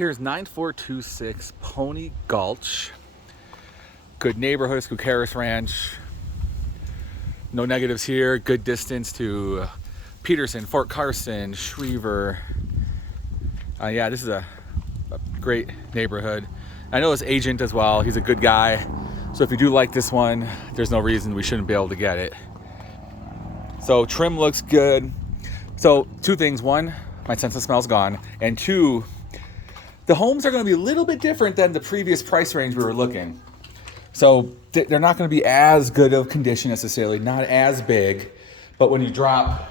Here's 9426 Pony Gulch. Good neighborhood, Scucaris Ranch. No negatives here. Good distance to Peterson, Fort Carson, Schriever. Yeah, this is a great neighborhood. I know his agent as well. He's a good guy. So if you do like this one, there's no reason we shouldn't be able to get it. So trim looks good. So two things. One, my sense of smell's gone. And two, the homes are going to be a little bit different than the previous price range we were looking. So they're not going to be as good of condition necessarily, not as big. But when you drop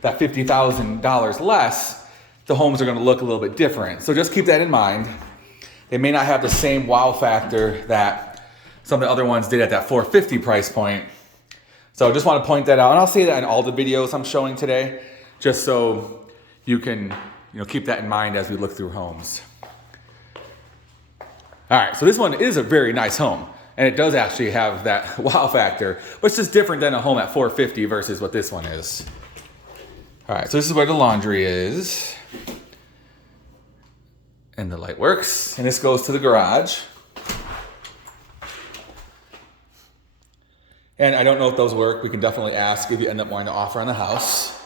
that $50,000 less, the homes are going to look a little bit different. So just keep that in mind. They may not have the same wow factor that some of the other ones did at that $450 price point. So I just want to point that out. And I'll say that in all the videos I'm showing today, just so you can keep that in mind as we look through homes. All right, so this one is a very nice home. And it does actually have that wow factor, but it's just different than a home at $450 versus what this one is. All right, so this is where the laundry is. And the light works. And this goes to the garage. And I don't know if those work. We can definitely ask if you end up wanting to offer on the house.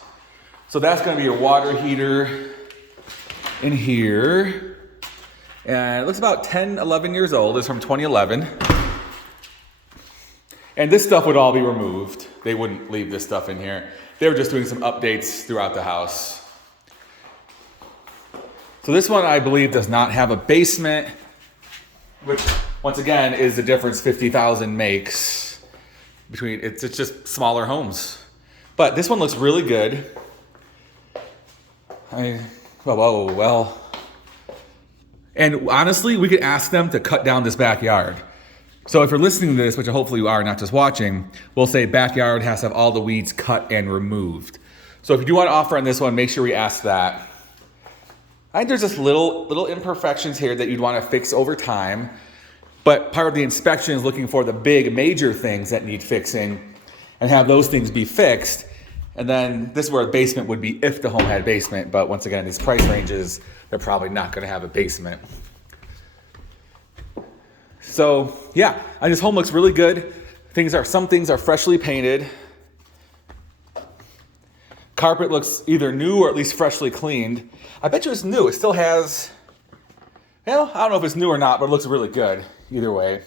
So that's going to be your water heater in here. And it looks about 10, 11 years old. It's from 2011. And this stuff would all be removed. They wouldn't leave this stuff in here. They were just doing some updates throughout the house. So this one, I believe, does not have a basement, which, once again, is the difference 50,000 makes between, it's just smaller homes. But this one looks really good. Well. And honestly, we could ask them to cut down this backyard. So if you're listening to this, which hopefully you are, not just watching, we'll say backyard has to have all the weeds cut and removed. So if you do want to offer on this one, make sure we ask that. I think there's just little imperfections here that you'd want to fix over time. But part of the inspection is looking for the big major things that need fixing and have those things be fixed. And then this is where a basement would be if the home had a basement. But once again, these price ranges, they're probably not going to have a basement. So yeah, and this home looks really good. Some things are freshly painted. Carpet looks either new or at least freshly cleaned. I bet you it's new. It still has, I don't know if it's new or not, but it looks really good either way.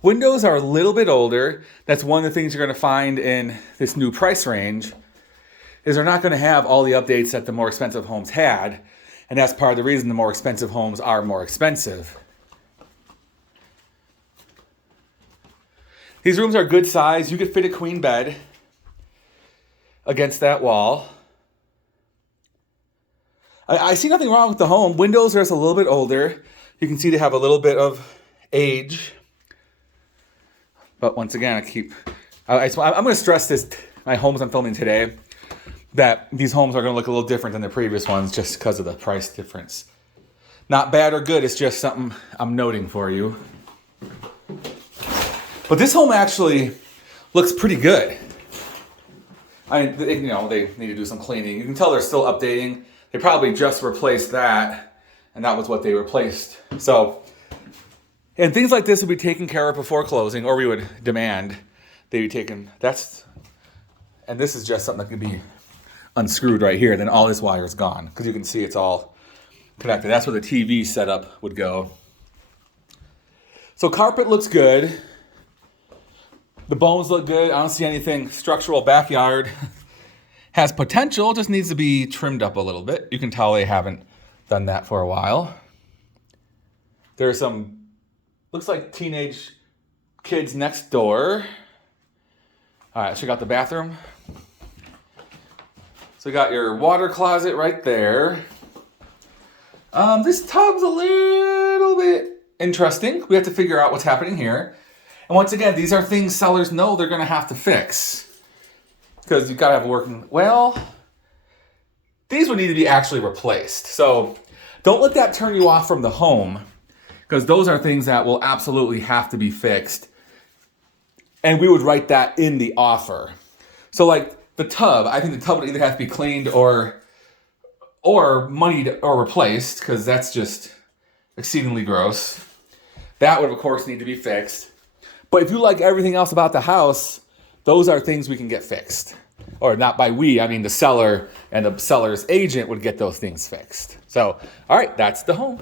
Windows are a little bit older. That's one of the things you're going to find in this new price range is they're not going to have all the updates that the more expensive homes had. And that's part of the reason the more expensive homes are more expensive. These rooms are good size. You could fit a queen bed against that wall. I see nothing wrong with the home. Windows are just a little bit older. You can see they have a little bit of age. But once again, I'm going to stress this, my homes I'm filming today, that these homes are going to look a little different than the previous ones just because of the price difference. Not bad or good, it's just something I'm noting for you. But this home actually looks pretty good. They need to do some cleaning. You can tell they're still updating. They probably just replaced that, and that was what they replaced. So, and things like this would be taken care of before closing, or we would demand they be taken. And this is just something that could be unscrewed right here. Then all this wire is gone because you can see it's all connected. That's where the TV setup would go. So carpet looks good. The bones look good. I don't see anything structural. Backyard has potential, just needs to be trimmed up a little bit. You can tell they haven't done that for a while. There's some, looks like teenage kids next door. All right, check out the bathroom. So you got your water closet right there. This tub's a little bit interesting. We have to figure out what's happening here. And once again, these are things sellers know they're going to have to fix. Because you've got to have a working, these would need to be actually replaced. So don't let that turn you off from the home. Because those are things that will absolutely have to be fixed. And we would write that in the offer. So like the tub, I think the tub would either have to be cleaned or or moneyed or replaced, because that's just exceedingly gross. That would, of course, need to be fixed. But if you like everything else about the house, those are things we can get fixed. Or not by we, I mean the seller and the seller's agent would get those things fixed. So, all right, that's the home.